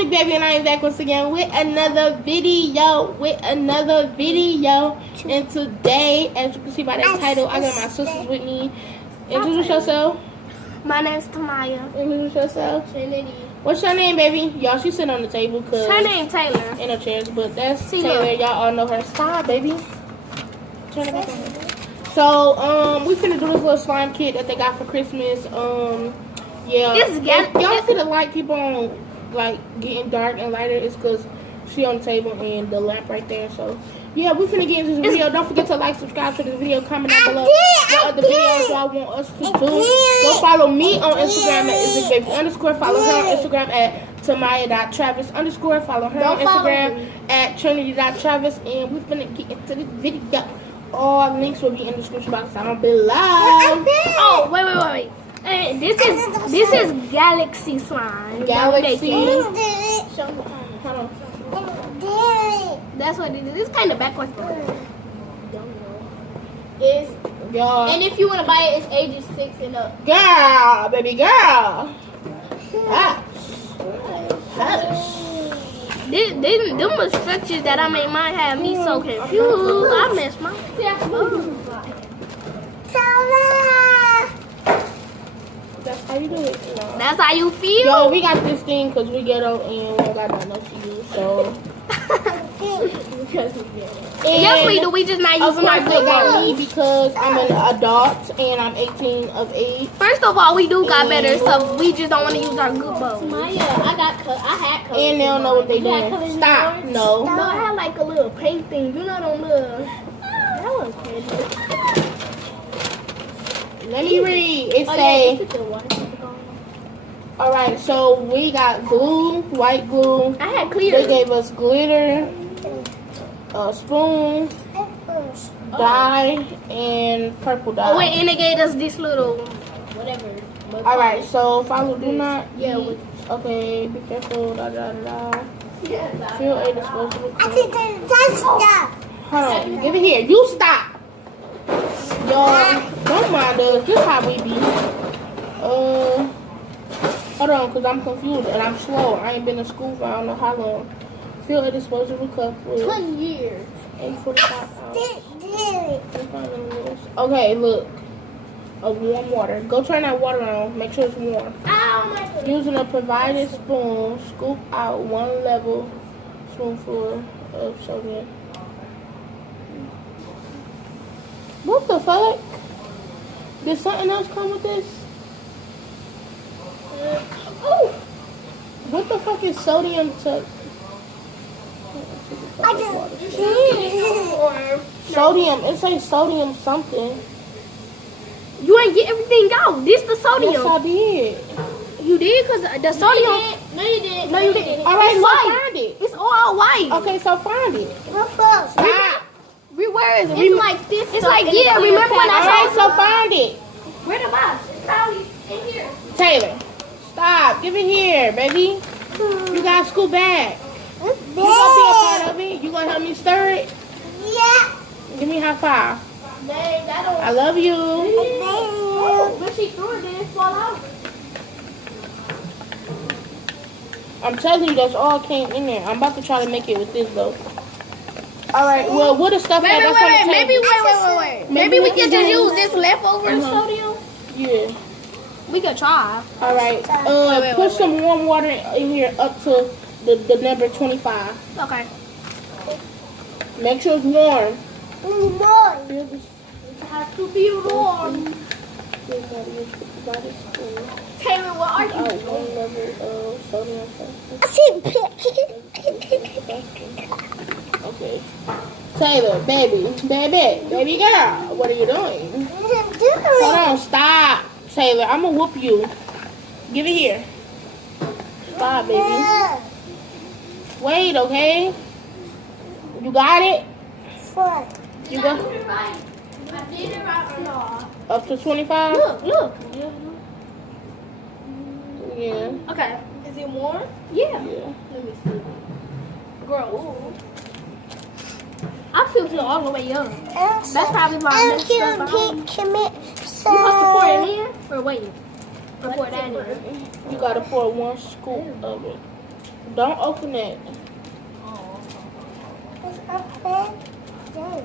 Big Baby, and I am back once again with another video. And today, as you can see by that title, I got my sisters with me. Introduce yourself. My name's Tamaya. Introduce yourself. Trinity. What's your name, baby? Y'all, she's sitting on the table because her name Taylor. In her chairs, but that's Taylor. Y'all all know her. Stop, baby. Turn it back on. So, we finna do this little slime kit that they got for Christmas. Yeah. Y'all see the light keep on like getting dark and lighter? It's because she on the table and the lamp right there. So, yeah, we finna get into this video. Don't forget to like, subscribe to this video, comment down below what other videos y'all want us to do. Go follow me on Instagram at itsklife_. Follow her on Instagram at Tamaya.Travis_. Follow her on Instagram at Trinity.Travis. And we finna get into this video. All links will be in the description box down below. Oh, wait. And this is Galaxy slime. Galaxy. Hold on. That's what it is. It's kind of backwards. It's y'all. And if you want to buy it, it's ages 6 and up. Girl, baby girl. Them were structures that I made mine have me so confused. I messed mine. That's how you do it. No. That's how you feel? Yo, we got this thing because we ghetto and we don't got nothing else to use, so. Yes, we do. We just not using our good me because I'm an adult and I'm 18 of age. First of all, we do got better stuff. We just don't want to use our good bows. I had colors. And they don't know what they doing. Stop. No. No, I had like a little paint thing. You know them little. That was pretty. Let me read. It say. Alright, so we got glue, white glue. I had clear. They gave us glitter, a spoon, dye, and purple dye. Oh wait, and they gave us this little whatever. Alright, so follow do not yeah, eat. Okay, be careful, Feel a disposable cup. Hold on, give it here. You stop. Y'all, don't mind us. This is how we be. Hold on, because I'm confused and I'm slow. I ain't been to school for I don't know how long. Fill a disposable cup with 20 years. 845 ounces. Okay, look. Of warm water. Go turn that water on. Make sure it's warm. Using a provided spoon, scoop out 1 level spoonful of sodium. What the fuck? Did something else come with this? Oh! What the fuck is sodium to... Sodium. It says sodium something. You ain't get everything out. This the sodium. Yes, I did. You did? Because the sodium... No, you didn't. No, you didn't. Alright, so white. find it. It's all white. Okay, so find it. Stop. Where is it? It's like this. It's like, yeah, remember when I Alright, showed so find it. Where the box? It's probably in here. Taylor, stop. Give it here, baby. You gotta scoot back. You gonna be a part of it? You gonna help me stir it? Yeah. Give me a high five. Dang, that don't... I love you. Oh, but she threw it, didn't fall out. I'm telling you, that's all came in there. I'm about to try to make it with this though. Alright, well, what is stuff that? Maybe we can just use this leftover sodium. Yeah. We could try. Alright, put some warm water in here up to the number 25. Okay. Make sure it's warm. It has to be warm. Taylor, what are you doing? 1 level of sodium. Okay. Taylor, baby girl, what are you doing? Hold on, stop. Taylor, I'm gonna whoop you. Give it here. Stop, baby. Wait, okay? You got it? You got it? Up to 25? Look. Yeah. Okay. Is it warm? Yeah. Yeah. Let me see. Girl, I feel it all the way up. That's probably why I messed up. You supposed to pour it in or wait? Or pour that in? You gotta pour 1 scoop of it. Don't open it. It's open. There.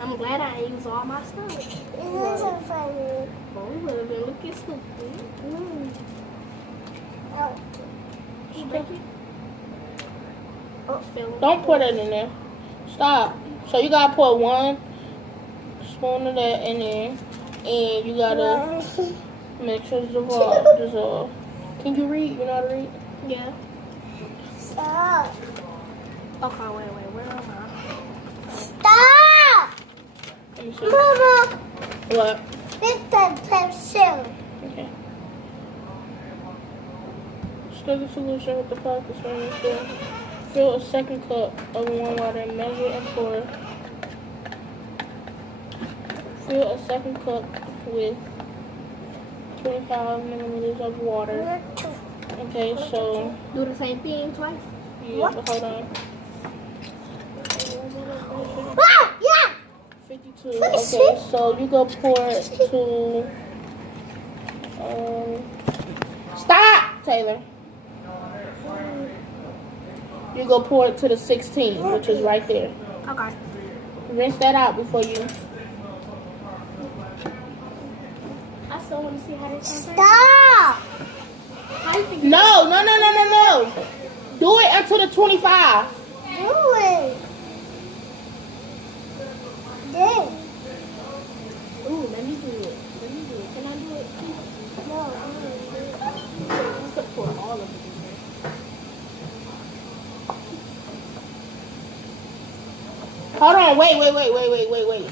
I'm glad I didn't use all my stuff. It isn't funny. Well, we would have been looking stupid. Don't pour that in there. Stop. So you gotta put 1 spoon of that in there, and you gotta make sure it's dissolved. Can you read? You know how to read? Yeah. Stop. Okay, wait, where am I? Stop. Let me see. Mama. What? It's that pencil. Okay. Stir the solution with the plastic surface. Fill a 2nd cup of warm water, measure and pour. Fill a 2nd cup with 25 milliliters of water. Okay, so Do the same thing twice? yeah, but hold on. Ah, yeah. 52. Okay, so you go pour it to stop, Taylor. You go pour it to the 16, which is right there. Okay. Rinse that out before you. I still want to see how this sounds. Stop. How you think? No. Do it until the 25. Do it. There. Ooh, let me do it. Can I do it? No, I'm gonna do it. Let's put for all of it in there. Hold on, wait,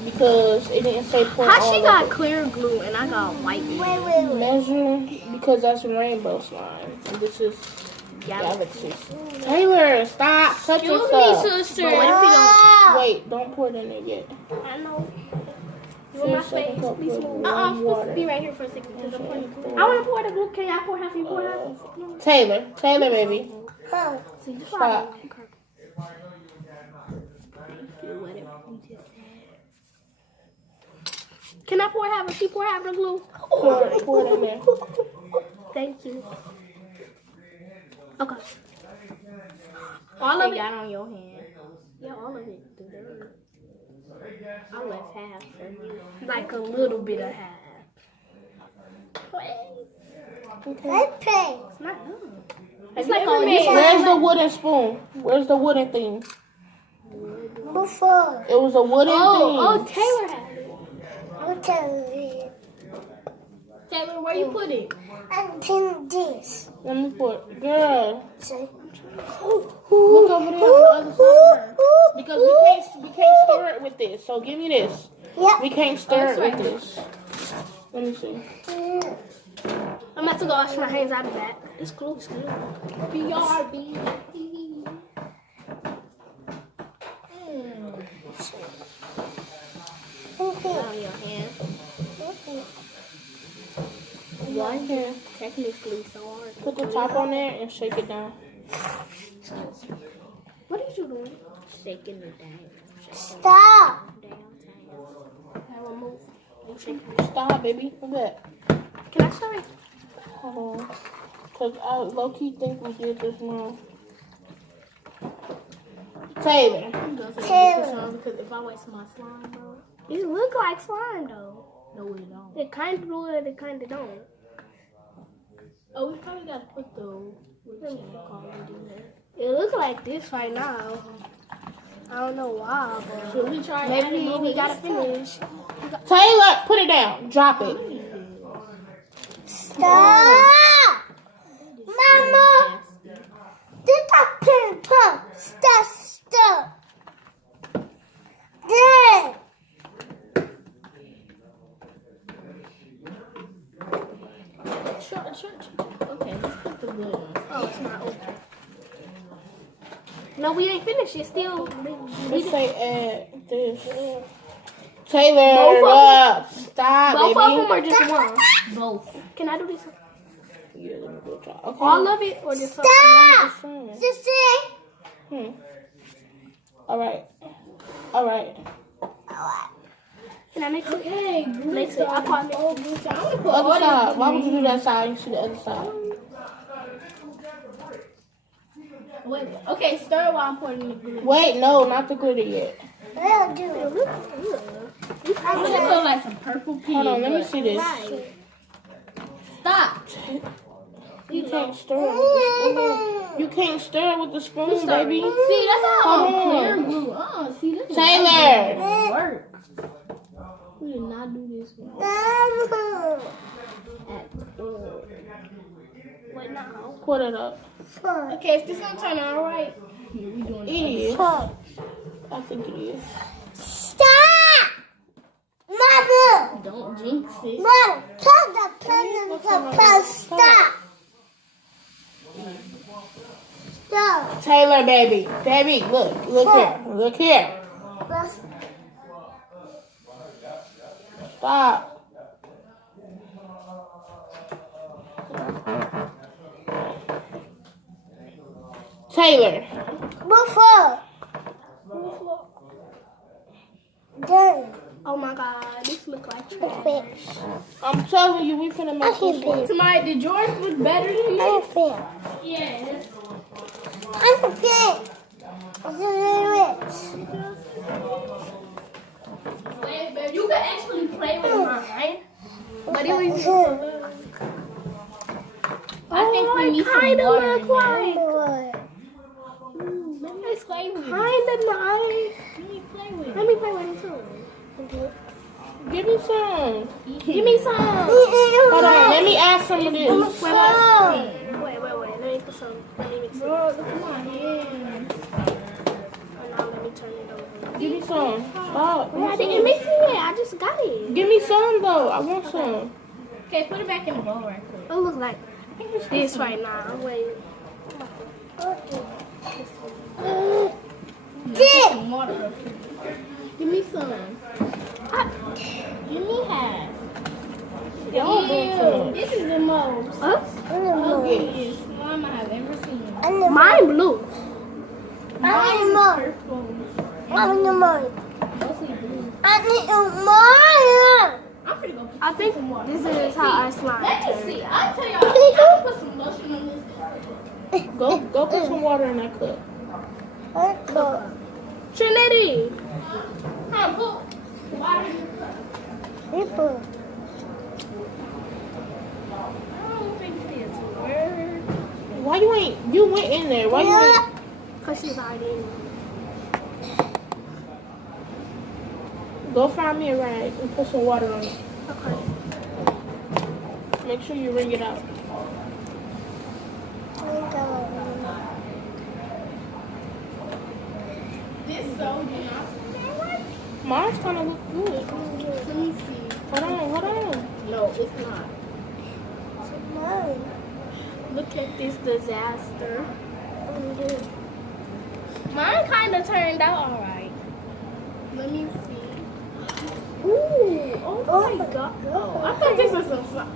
because it didn't say pour How all she of got it. clear glue and I got white glue? Wait. Measure, because that's rainbow slime. And this is Galaxy. galaxy. Taylor, stop. Cut Excuse yourself. me, sister. But what if you don't? Wait, don't pour it in there yet. I know. You Fill want my a 2nd face? cup Please with move. warm I'm supposed to water. be right here for a second. Because I want to pour the glue. Can I pour half? You pour half? Taylor, baby. Huh. See, just Stop. Can I pour half? She pour half the glue? Pour it in there. Thank you. Okay. All of it got on your hand. Yeah, all of it. I left half for you. Like a little bit of half. Let's play. It's not done. It's like all Where's the wooden spoon? Where's the wooden thing? Before. It was a wooden thing. Taylor had it. I'll tell you. Taylor, where you put it? I'm doing this. Let me put, girl. See? Look over there on the other side of her. Because we can't stir it with this. So give me this. Yeah. We can't stir it with this. Let me see. I'm about to go wash my hands out of that. It's glue. BRB. On your hand. One hand. Technically so hard. Put the top on there and shake it down. What are you doing? Shaking it down. Stop. Stop, baby. Look at that. Can I start? Hold on. Because I low-key think we did this wrong. Taylor. Because if I waste my slime, bro. It look like slime, though. No, it don't. It kind of do it, it kind of don't. Oh, we probably got to put the... It looks like this right now. I don't know why, but... Should we try maybe we got to finish. Taylor, put it down. Drop it. Stop. Mama. This a pin pump. Stop. There. Okay, let's put the wood on. Oh, it's not open. No, we ain't finished. It's still... Let's say add this. Taylor, stop, Both baby. of them or just one? Both. Can I do this? Yeah, let me go try. Okay. All of it or just some? Stop. Fine. Just say. All right. Can I mix it? Okay, Mix it. I put it. Other side. Why would you do that side? You should do the other side. Wait. Okay, stir while I'm pouring in the glue. Wait, no, not the glitter yet. I'll do it. It looks like some purple pea. Hold on, let me see this. Stop. You can't stir it with the spoon. You can't stir it with the spoon, baby. See, that's how Hold on. clear glue. See, this Taylor. work. We did not do this one. Wait, now. Put it up. Okay, if this gonna turn out alright, we doing It it. is. I think it is. Stop! Mother! Don't jinx it. Mom, tell the person to stop. Stop. Taylor, baby. Baby, look here. Look here. Stop. Taylor. Move up. Done. Oh my god, this look like trash. I'm telling you, we finna make this work. Somebody, did yours look better than me? I'm fit. Yes. I'm fit. Wait, babe, you could actually play with mine, right? But it was just so little. I think we need some water in there. Let me play with it. Let me play with it. Let me play with it too. Give me some. Give me some. Hold on, let me add some of this. Wait. Let me put some. Let me mix it. Bro, look at my hand. And now let me turn it over. Give me some. Stop. I didn't mix it yet. I just got it. Give me some though. I want some. Okay, put it back in the bowl right quick. It looks like this right now. Wait. Put some water real quick. Give me some. Give me half. Ew, this is the most ugliest slime I have ever seen. Mine blue. Mine is purple. Mine. Mostly blue. I need mine. I'm finna go put I think some water. this is how I slime. Let me see. I'll tell y'all. I'll put some lotion on this. Go put some water in that cup. Trinity. Huh, put water in the cup. I don't think this works. Why you ain't? You went in there. Why you ain't? Because she's hiding. Go find me a rag and put some water on it. Okay. Make sure you wring it out. This so do not. Mine's kind of look good. Let me see. Hold on. No, it's not. Look at this disaster. Mine kind of turned out alright. Let me see. Ooh, oh my god. Oh, I thought this was some fun.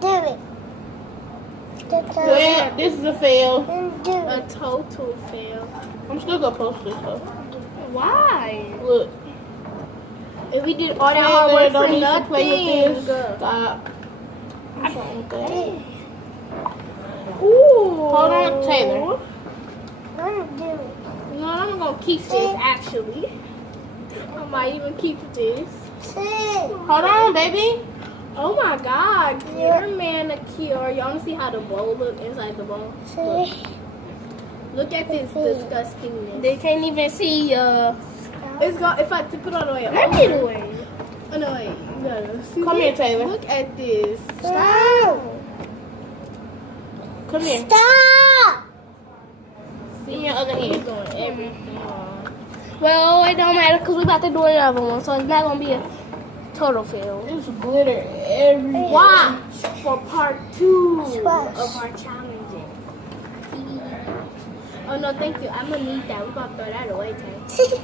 Do it. Yeah, this is a fail. A total fail. I'm still gonna post this though. Why? Look. If we did all that hard work don't for need to play with nothing. this. Stop. Do something with that. Ooh. Hold on, Taylor. You know what? I'm gonna keep this actually. I might even keep this. Hold on, baby. Oh my god, clear manicure. Y'all wanna see how the bowl look inside the bowl? Look at this disgustingness. They can't even see It's got if I put it all the way. let me do it. Oh no, wait. You gotta see. Come here, Taylor. Look at this. Stop. Come here. Stop. In your other He's hand. doing everything wrong. Well, it don't matter because we about to do another one, so it's not gonna be a total fail. There's glitter everywhere. Watch for part 2 Watch. of our challenges. Oh no, thank you. I'm gonna need that. We're gonna throw that away, Tay.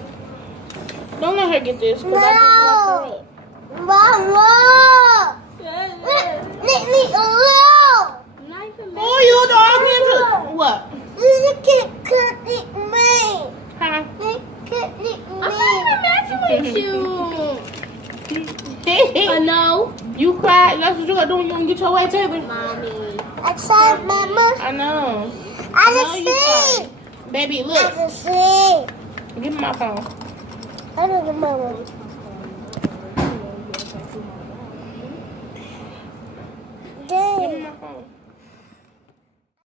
Don't let her get this because I just locked her up. Mama. Leave me alone. Who you talking to? What? This is a kid cooking me. Huh? tried. That's what you gotta do when you can get your way, Taylor. Mommy. I tried, Mama. I know. I just see. Baby, look. I just see. Give me my phone. I don't know, Mama.